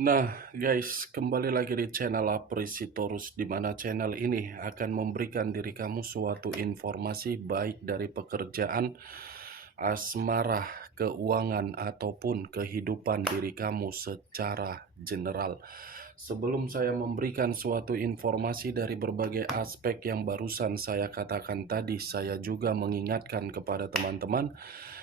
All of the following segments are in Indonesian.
Nah, guys, kembali lagi di channel Apresitorus, di mana channel ini akan memberikan diri kamu suatu informasi baik dari pekerjaan, asmara, keuangan, ataupun kehidupan diri kamu secara general. Sebelum saya memberikan suatu informasi dari berbagai aspek yang barusan saya katakan tadi, saya juga mengingatkan kepada teman-teman,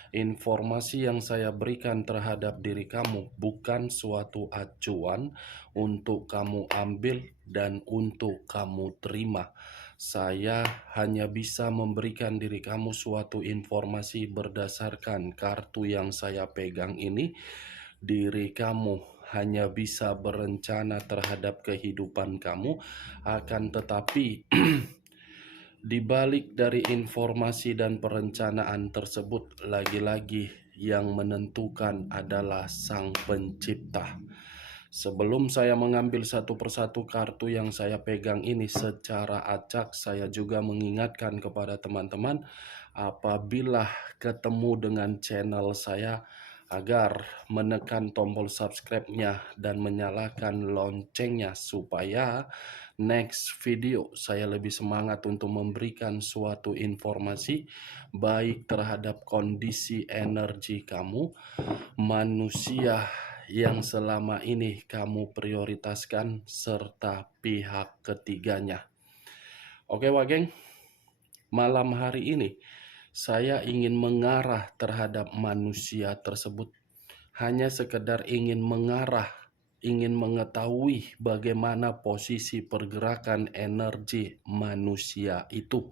informasi yang saya berikan terhadap diri kamu bukan suatu acuan untuk kamu ambil dan untuk kamu terima. Saya hanya bisa memberikan diri kamu suatu informasi berdasarkan kartu yang saya pegang ini. Diri kamu hanya bisa berencana terhadap kehidupan kamu, akan tetapi di balik dari informasi dan perencanaan tersebut, lagi-lagi yang menentukan adalah Sang Pencipta. Sebelum saya mengambil satu persatu kartu yang saya pegang ini secara acak, saya juga mengingatkan kepada teman-teman, apabila ketemu dengan channel saya, agar menekan tombol subscribe-nya dan menyalakan loncengnya supaya next video saya lebih semangat untuk memberikan suatu informasi baik terhadap kondisi energi kamu, manusia yang selama ini kamu prioritaskan, serta pihak ketiganya. Oke Wageng, malam hari ini saya ingin mengarah terhadap manusia tersebut. Hanya sekedar ingin mengarah, ingin mengetahui bagaimana posisi pergerakan energi manusia itu.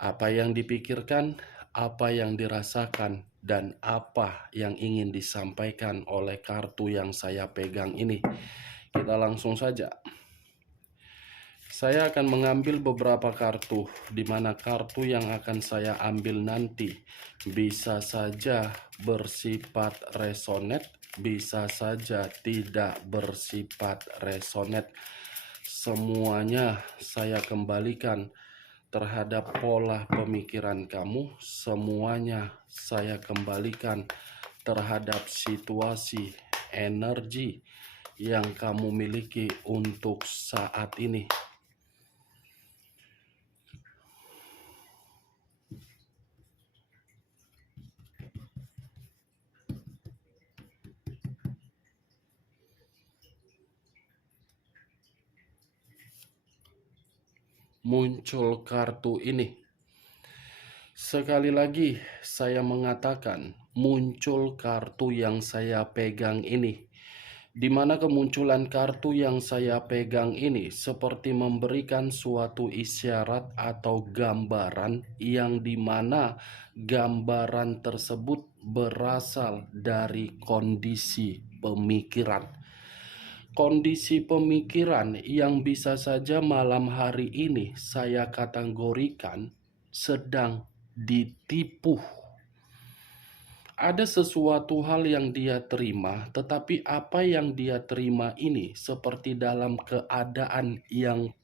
Apa yang dipikirkan, apa yang dirasakan, dan apa yang ingin disampaikan oleh kartu yang saya pegang ini. Kita langsung saja. Saya akan mengambil beberapa kartu, di mana kartu yang akan saya ambil nanti bisa saja bersifat resonate, bisa saja tidak bersifat resonate. Semuanya saya kembalikan terhadap pola pemikiran kamu, semuanya saya kembalikan terhadap situasi energi yang kamu miliki untuk saat ini. Muncul kartu ini. Sekali lagi saya mengatakan, muncul kartu yang saya pegang ini. Di mana kemunculan kartu yang saya pegang ini seperti memberikan suatu isyarat atau gambaran, yang dimana gambaran tersebut berasal dari kondisi pemikiran. Kondisi pemikiran yang bisa saja malam hari ini saya kategorikan sedang ditipu. Ada sesuatu hal yang dia terima, tetapi apa yang dia terima ini seperti dalam keadaan yang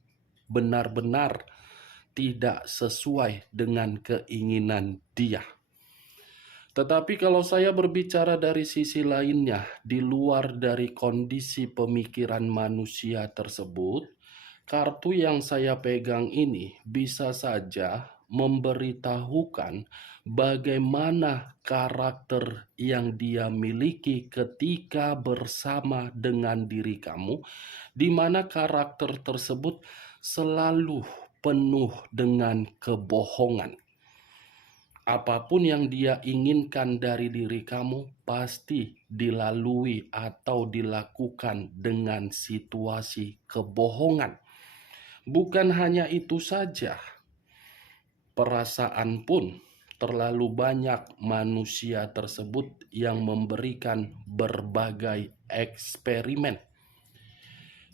benar-benar tidak sesuai dengan keinginan dia. Tetapi kalau saya berbicara dari sisi lainnya, di luar dari kondisi pemikiran manusia tersebut, kartu yang saya pegang ini bisa saja memberitahukan bagaimana karakter yang dia miliki ketika bersama dengan diri kamu, di mana karakter tersebut selalu penuh dengan kebohongan. Apapun yang dia inginkan dari diri kamu pasti dilalui atau dilakukan dengan situasi kebohongan. Bukan hanya itu saja, perasaan pun terlalu banyak manusia tersebut yang memberikan berbagai eksperimen.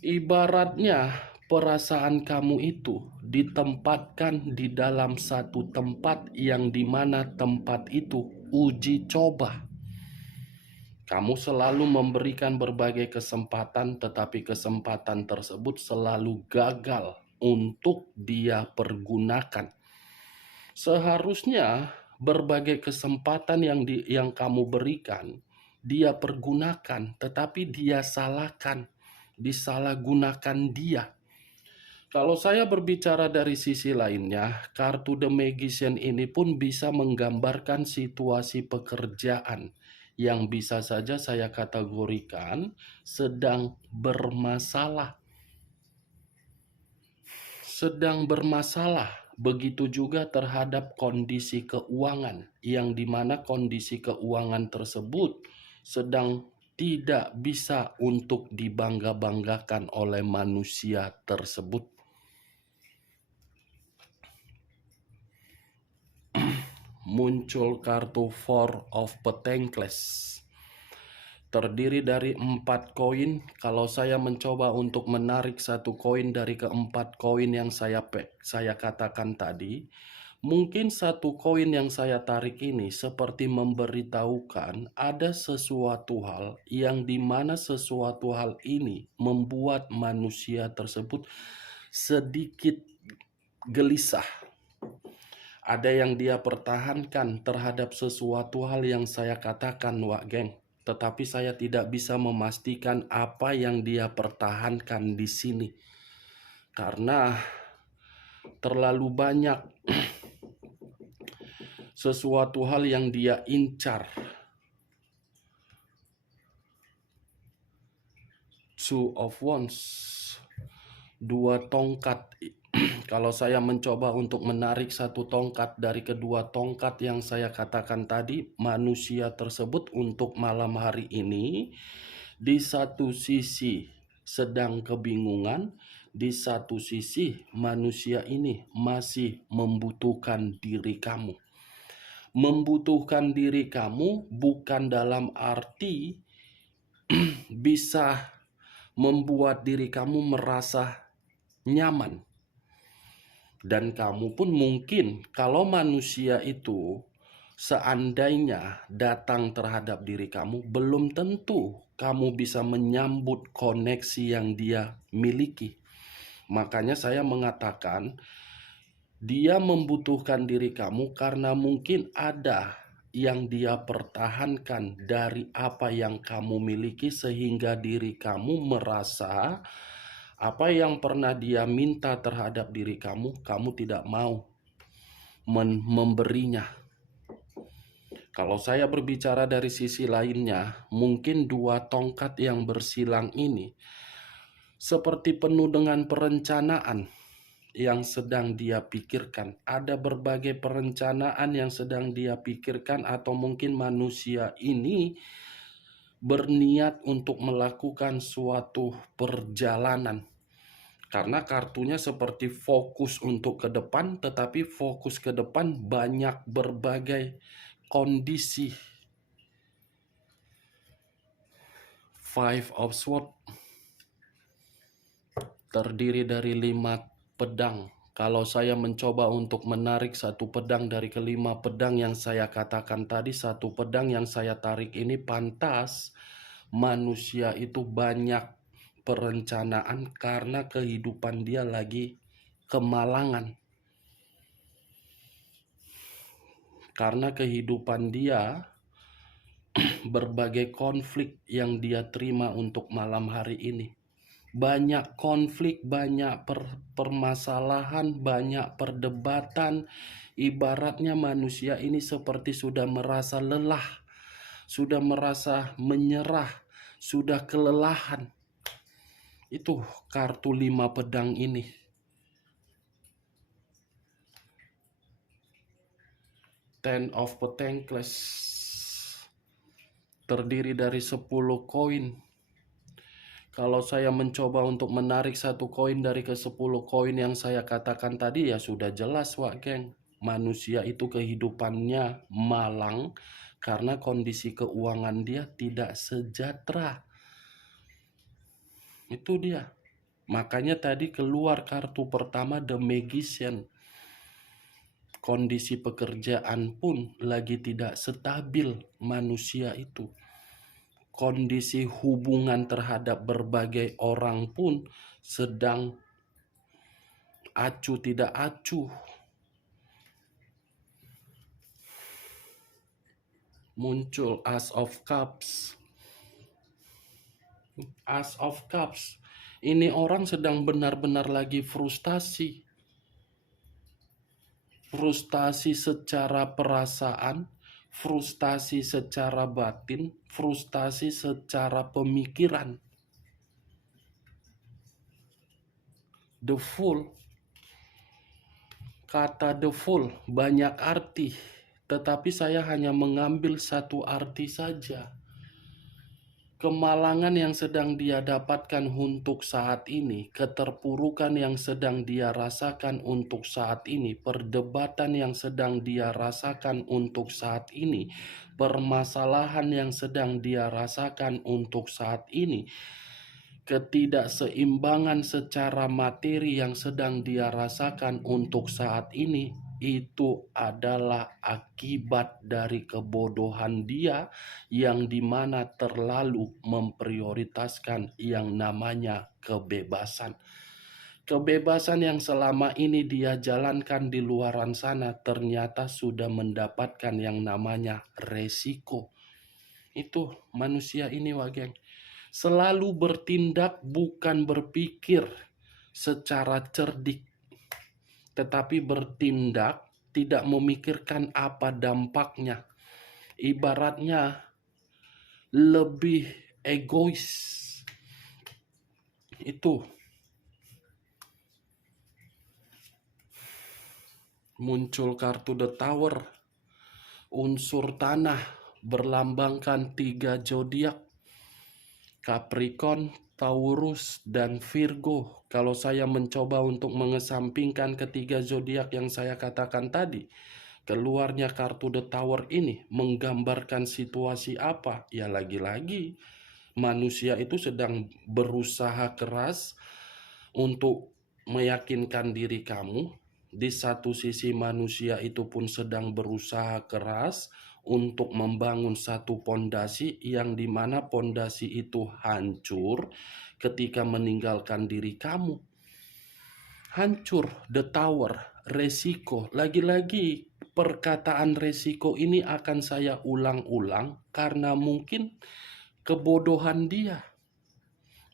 Ibaratnya perasaan kamu itu ditempatkan di dalam satu tempat yang dimana tempat itu uji coba. Kamu selalu memberikan berbagai kesempatan, tetapi kesempatan tersebut selalu gagal untuk dia pergunakan. Seharusnya berbagai kesempatan yang kamu berikan dia pergunakan, tetapi dia salahkan, disalahgunakan dia. Kalau saya berbicara dari sisi lainnya, kartu The Magician ini pun bisa menggambarkan situasi pekerjaan yang bisa saja saya kategorikan sedang bermasalah. Begitu juga terhadap kondisi keuangan, yang dimana kondisi keuangan tersebut sedang tidak bisa untuk dibangga-banggakan oleh manusia tersebut. Muncul kartu Four of Pentacles. Terdiri dari 4 koin. Kalau saya mencoba untuk menarik satu koin dari keempat koin yang saya katakan tadi, mungkin satu koin yang saya tarik ini seperti memberitahukan ada sesuatu hal yang dimana sesuatu hal ini membuat manusia tersebut sedikit gelisah. Ada yang dia pertahankan terhadap sesuatu hal yang saya katakan, Wak Geng. Tetapi saya tidak bisa memastikan apa yang dia pertahankan di sini. Karena terlalu banyak sesuatu hal yang dia incar. Two of Wands. 2 tongkat. Kalau saya mencoba untuk menarik satu tongkat dari kedua tongkat yang saya katakan tadi, manusia tersebut untuk malam hari ini di satu sisi sedang kebingungan, di satu sisi manusia ini masih membutuhkan diri kamu. Membutuhkan diri kamu bukan dalam arti bisa membuat diri kamu merasa nyaman. Dan kamu pun mungkin kalau manusia itu seandainya datang terhadap diri kamu, belum tentu kamu bisa menyambut koneksi yang dia miliki. Makanya saya mengatakan dia membutuhkan diri kamu karena mungkin ada yang dia pertahankan dari apa yang kamu miliki sehingga diri kamu merasa apa yang pernah dia minta terhadap diri kamu, kamu tidak mau memberinya. Kalau saya berbicara dari sisi lainnya, mungkin 2 tongkat yang bersilang ini seperti penuh dengan perencanaan yang sedang dia pikirkan. Ada berbagai perencanaan yang sedang dia pikirkan, atau mungkin manusia ini berniat untuk melakukan suatu perjalanan. Karena kartunya seperti fokus untuk ke depan, tetapi fokus ke depan banyak berbagai kondisi. Five of Swords terdiri dari 5 pedang. Kalau saya mencoba untuk menarik satu pedang dari kelima pedang yang saya katakan tadi, satu pedang yang saya tarik ini pantas manusia itu banyak perencanaan karena kehidupan dia lagi kemalangan. Karena kehidupan dia berbagai konflik yang dia terima untuk malam hari ini. Banyak konflik, banyak permasalahan, banyak perdebatan. Ibaratnya manusia ini seperti sudah merasa lelah, sudah merasa menyerah, sudah kelelahan. Itu kartu 5 pedang ini. Ten of Pentacles terdiri dari 10 koin. Kalau saya mencoba untuk menarik satu koin dari ke 10 koin yang saya katakan tadi, ya sudah jelas, Wak Geng. Manusia itu kehidupannya malang karena kondisi keuangan dia tidak sejahtera. Itu dia. Makanya tadi keluar kartu pertama The Magician. Kondisi pekerjaan pun lagi tidak stabil manusia itu. Kondisi hubungan terhadap berbagai orang pun sedang acuh tidak acuh. Muncul Ace of Cups. Ace of Cups. Ini orang sedang benar-benar lagi frustasi. Frustasi secara perasaan, frustasi secara batin, frustasi secara pemikiran. The Fool. Kata The Fool banyak arti, tetapi saya hanya mengambil satu arti saja. Kemalangan yang sedang dia dapatkan untuk saat ini, keterpurukan yang sedang dia rasakan untuk saat ini, perdebatan yang sedang dia rasakan untuk saat ini, permasalahan yang sedang dia rasakan untuk saat ini, ketidakseimbangan secara materi yang sedang dia rasakan untuk saat ini, itu adalah akibat dari kebodohan dia yang dimana terlalu memprioritaskan yang namanya kebebasan. Kebebasan yang selama ini dia jalankan di luaran sana ternyata sudah mendapatkan yang namanya resiko. Itu manusia ini, geng. Selalu bertindak bukan berpikir secara cerdik, tetapi bertindak tidak memikirkan apa dampaknya. Ibaratnya lebih egois. Itu muncul kartu The Tower. Unsur tanah berlambangkan 3 zodiak. Capricorn, Taurus, dan Virgo. Kalau saya mencoba untuk mengesampingkan ketiga zodiak yang saya katakan tadi, keluarnya kartu The Tower ini menggambarkan situasi apa? Ya lagi-lagi manusia itu sedang berusaha keras untuk meyakinkan diri kamu. Di satu sisi manusia itu pun sedang berusaha keras untuk membangun satu pondasi yang dimana pondasi itu hancur ketika meninggalkan diri kamu. Hancur, The Tower, resiko. Lagi-lagi perkataan resiko ini akan saya ulang-ulang karena mungkin kebodohan dia.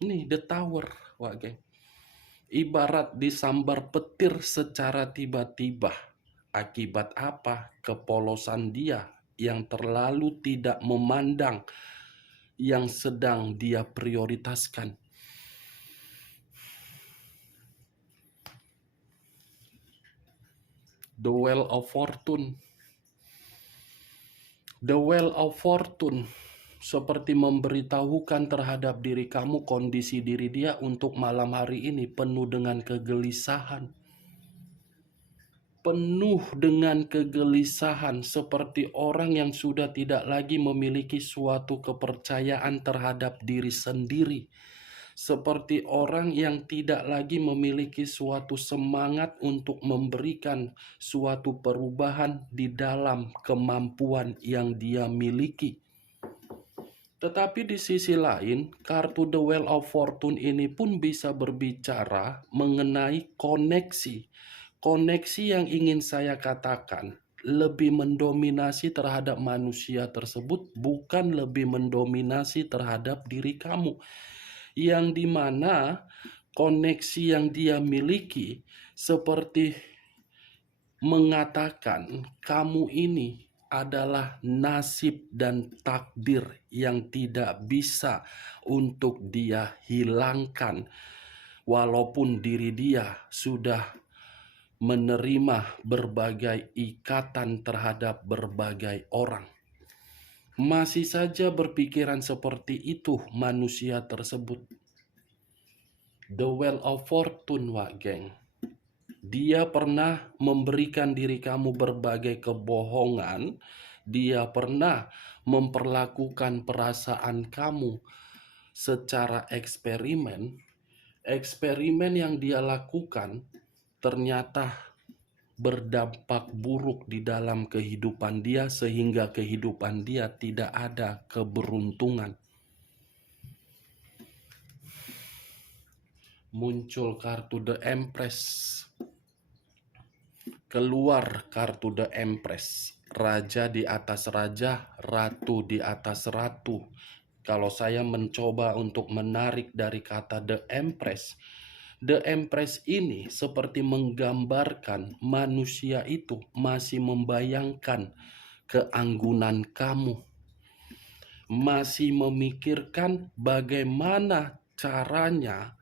Ini The Tower, geng. Ibarat disambar petir secara tiba-tiba. Akibat apa? Kepolosan dia yang terlalu tidak memandang yang sedang dia prioritaskan. The Wheel of Fortune. The Wheel of Fortune seperti memberitahukan terhadap diri kamu kondisi diri dia untuk malam hari ini penuh dengan kegelisahan. Penuh dengan kegelisahan seperti orang yang sudah tidak lagi memiliki suatu kepercayaan terhadap diri sendiri. Seperti orang yang tidak lagi memiliki suatu semangat untuk memberikan suatu perubahan di dalam kemampuan yang dia miliki. Tetapi di sisi lain, kartu The Wheel of Fortune ini pun bisa berbicara mengenai koneksi. Koneksi yang ingin saya katakan lebih mendominasi terhadap manusia tersebut, bukan lebih mendominasi terhadap diri kamu. Yang dimana koneksi yang dia miliki seperti mengatakan kamu ini adalah nasib dan takdir yang tidak bisa untuk dia hilangkan, walaupun diri dia sudah menerima berbagai ikatan terhadap berbagai orang. Masih saja berpikiran seperti itu manusia tersebut. The Wheel of Fortune, geng. Dia pernah memberikan diri kamu berbagai kebohongan. Dia pernah memperlakukan perasaan kamu secara eksperimen. Eksperimen yang dia lakukan ternyata berdampak buruk di dalam kehidupan dia sehingga kehidupan dia tidak ada keberuntungan. Muncul kartu The Empress. Keluar kartu The Empress. Raja di atas raja, ratu di atas ratu. kalau saya mencoba untuk menarik dari kata The Empress ini seperti menggambarkan manusia itu masih membayangkan keanggunan kamu, masih memikirkan bagaimana caranya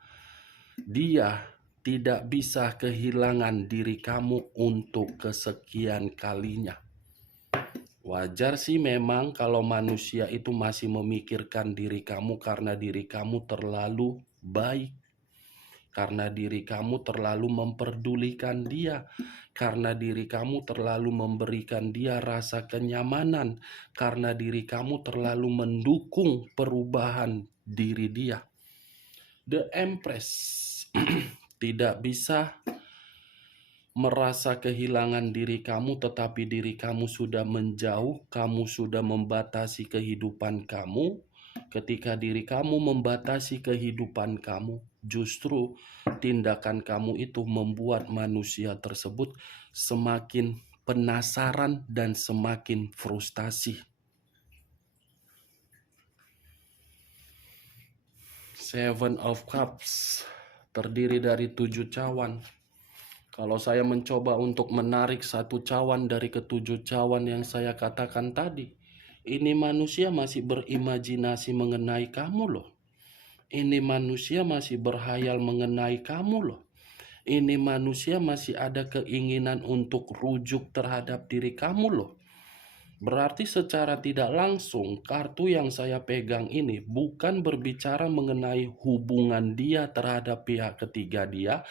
dia tidak bisa kehilangan diri kamu untuk kesekian kalinya. Wajar sih memang kalau manusia itu masih memikirkan diri kamu karena diri kamu terlalu baik. Karena diri kamu terlalu memperdulikan dia, karena diri kamu terlalu memberikan dia rasa kenyamanan, karena diri kamu terlalu mendukung perubahan diri dia. The Empress tidak bisa merasa kehilangan diri kamu, tetapi diri kamu sudah menjauh, kamu sudah membatasi kehidupan kamu. Ketika diri kamu membatasi kehidupan kamu, justru tindakan kamu itu membuat manusia tersebut semakin penasaran dan semakin frustasi. Seven of Cups terdiri dari 7 cawan. Kalau saya mencoba untuk menarik satu cawan dari ketujuh cawan yang saya katakan tadi, ini manusia masih berimajinasi mengenai kamu loh. Ini manusia masih berhayal mengenai kamu loh. Ini manusia masih ada keinginan untuk rujuk terhadap diri kamu loh. Berarti secara tidak langsung kartu yang saya pegang ini bukan berbicara mengenai hubungan dia terhadap pihak ketiga dia,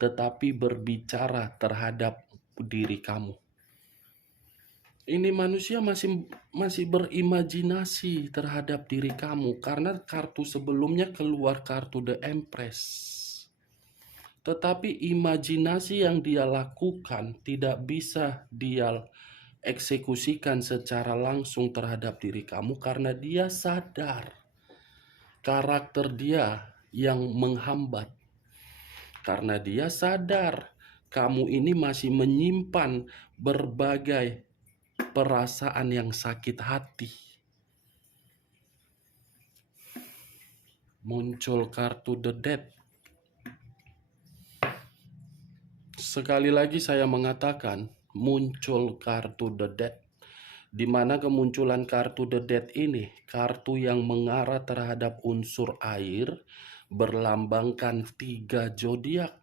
tetapi berbicara terhadap diri kamu. Ini manusia masih berimajinasi terhadap diri kamu karena kartu sebelumnya keluar kartu The Empress. Tetapi imajinasi yang dia lakukan tidak bisa dia eksekusikan secara langsung terhadap diri kamu karena dia sadar karakter dia yang menghambat. Karena dia sadar kamu ini masih menyimpan berbagai perasaan yang sakit hati. Muncul kartu The Death. Sekali lagi saya mengatakan muncul kartu The Death, di mana kemunculan kartu The Death ini kartu yang mengarah terhadap unsur air, berlambangkan 3 zodiak,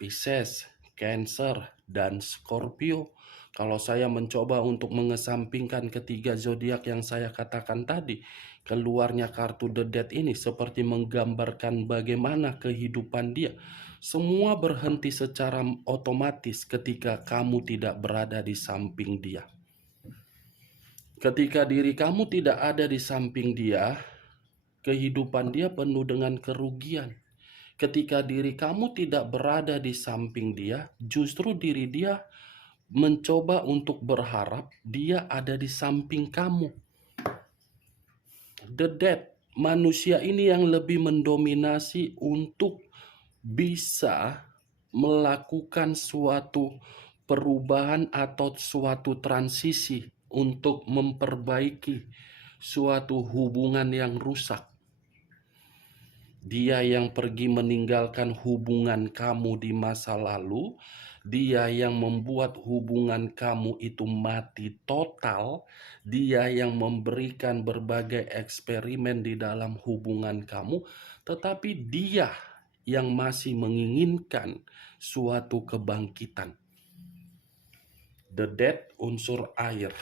Pisces, Cancer, dan Scorpio. Kalau saya mencoba untuk mengesampingkan ketiga zodiak yang saya katakan tadi, keluarnya kartu The Death ini seperti menggambarkan bagaimana kehidupan dia. Semua berhenti secara otomatis ketika kamu tidak berada di samping dia. Ketika diri kamu tidak ada di samping dia, kehidupan dia penuh dengan kerugian. Ketika diri kamu tidak berada di samping dia, justru diri dia mencoba untuk berharap dia ada di samping kamu. The Death, manusia ini yang lebih mendominasi untuk bisa melakukan suatu perubahan atau suatu transisi untuk memperbaiki suatu hubungan yang rusak. Dia yang pergi meninggalkan hubungan kamu di masa lalu, dia yang membuat hubungan kamu itu mati total, dia yang memberikan berbagai eksperimen di dalam hubungan kamu, tetapi dia yang masih menginginkan suatu kebangkitan. The Death unsur air,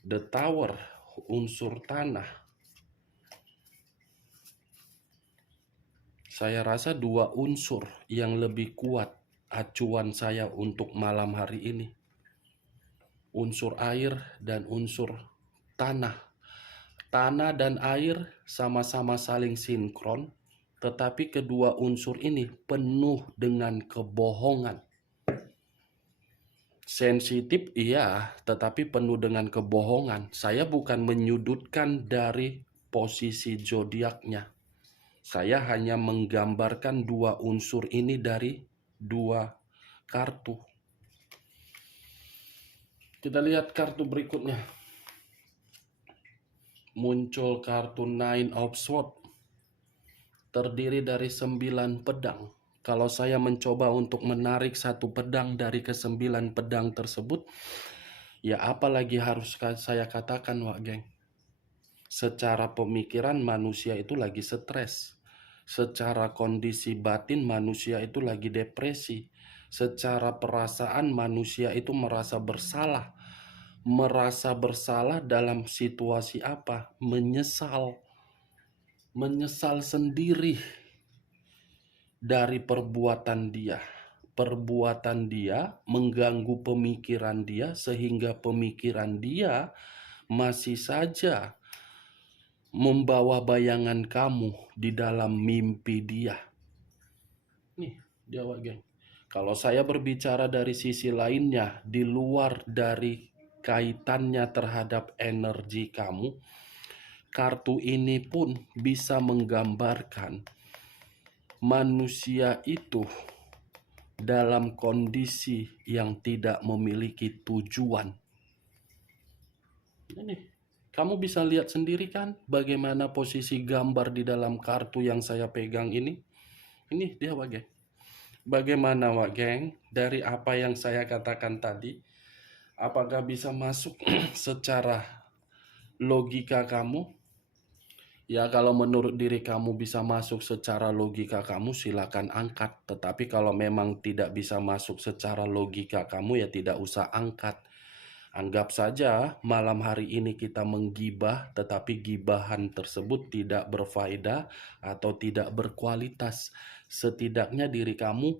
The Tower unsur tanah. Saya rasa 2 unsur yang lebih kuat acuan saya untuk malam hari ini. Unsur air dan unsur tanah. Tanah dan air sama-sama saling sinkron, tetapi kedua unsur ini penuh dengan kebohongan. Sensitif iya, tetapi penuh dengan kebohongan. Saya bukan menyudutkan dari posisi zodiaknya. Saya hanya menggambarkan 2 unsur ini dari 2 kartu. Kita lihat kartu berikutnya. muncul kartu Nine of Swords, terdiri dari 9 pedang. Kalau saya mencoba untuk menarik satu pedang dari ke-9 pedang tersebut, ya apalagi harus saya katakan, Wak Geng? Secara pemikiran manusia itu lagi stres. Secara kondisi batin manusia itu lagi depresi. Secara perasaan manusia itu merasa bersalah. Merasa bersalah dalam situasi apa? Menyesal. Menyesal sendiri dari perbuatan dia. Perbuatan dia mengganggu pemikiran dia sehingga pemikiran dia masih saja membawa bayangan kamu di dalam mimpi dia. Nih, dia Wak Geng. Kalau saya berbicara dari sisi lainnya, di luar dari kaitannya terhadap energi kamu, kartu ini pun bisa menggambarkan manusia itu dalam kondisi yang tidak memiliki tujuan. Ini kamu bisa lihat sendiri kan bagaimana posisi gambar di dalam kartu yang saya pegang ini. Ini dia Wak Geng. Bagaimana Wak Geng dari apa yang saya katakan tadi? Apakah bisa masuk secara logika kamu? Ya kalau menurut diri kamu bisa masuk secara logika kamu silakan angkat. Tetapi kalau memang tidak bisa masuk secara logika kamu ya tidak usah angkat. Anggap saja malam hari ini kita menggibah, tetapi gibahan tersebut tidak berfaedah atau tidak berkualitas. Setidaknya diri kamu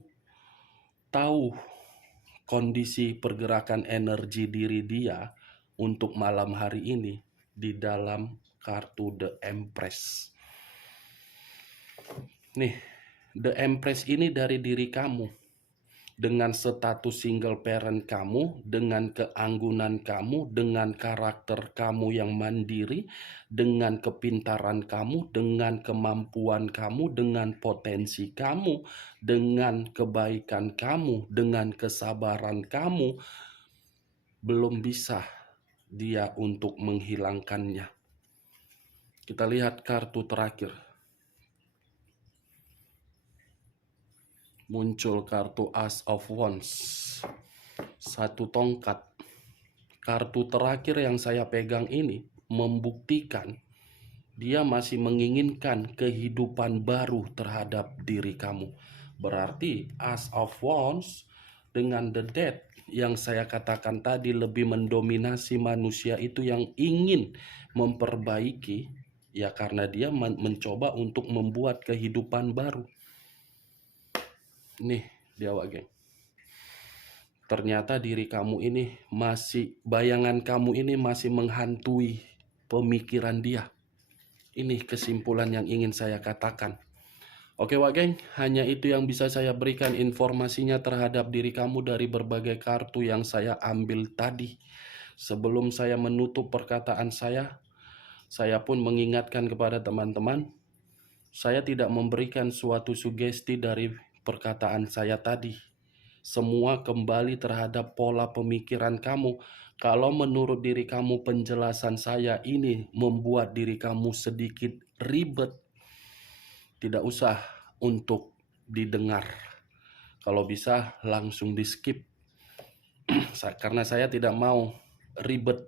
tahu kondisi pergerakan energi diri dia untuk malam hari ini di dalam kartu The Empress. Nih, The Empress ini dari diri kamu. Dengan status single parent kamu, dengan keanggunan kamu, dengan karakter kamu yang mandiri, dengan kepintaran kamu, dengan kemampuan kamu, dengan potensi kamu, dengan kebaikan kamu, dengan kesabaran kamu, belum bisa dia untuk menghilangkannya. Kita lihat kartu terakhir. Muncul kartu Ace of Wands, satu tongkat. Kartu terakhir yang saya pegang ini membuktikan dia masih menginginkan kehidupan baru terhadap diri kamu. Berarti Ace of Wands dengan The Death yang saya katakan tadi lebih mendominasi manusia itu yang ingin memperbaiki, ya karena dia mencoba untuk membuat kehidupan baru. Nih dia Wak Geng. Ternyata diri kamu ini masih, bayangan kamu ini masih menghantui pemikiran dia. Ini kesimpulan yang ingin saya katakan. Oke Wak Geng, hanya itu yang bisa saya berikan informasinya terhadap diri kamu dari berbagai kartu yang saya ambil tadi. Sebelum saya menutup perkataan saya pun mengingatkan kepada teman-teman, saya tidak memberikan suatu sugesti dari perkataan saya tadi. Semua kembali terhadap pola pemikiran kamu. Kalau menurut diri kamu penjelasan saya ini membuat diri kamu sedikit ribet, tidak usah untuk didengar. Kalau bisa langsung di skip. Karena saya tidak mau ribet.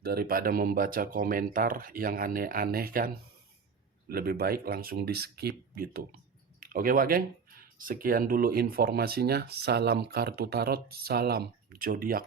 Daripada membaca komentar yang aneh-aneh kan, lebih baik langsung di skip gitu. Oke Wak Geng, sekian dulu informasinya. Salam kartu tarot, salam zodiak.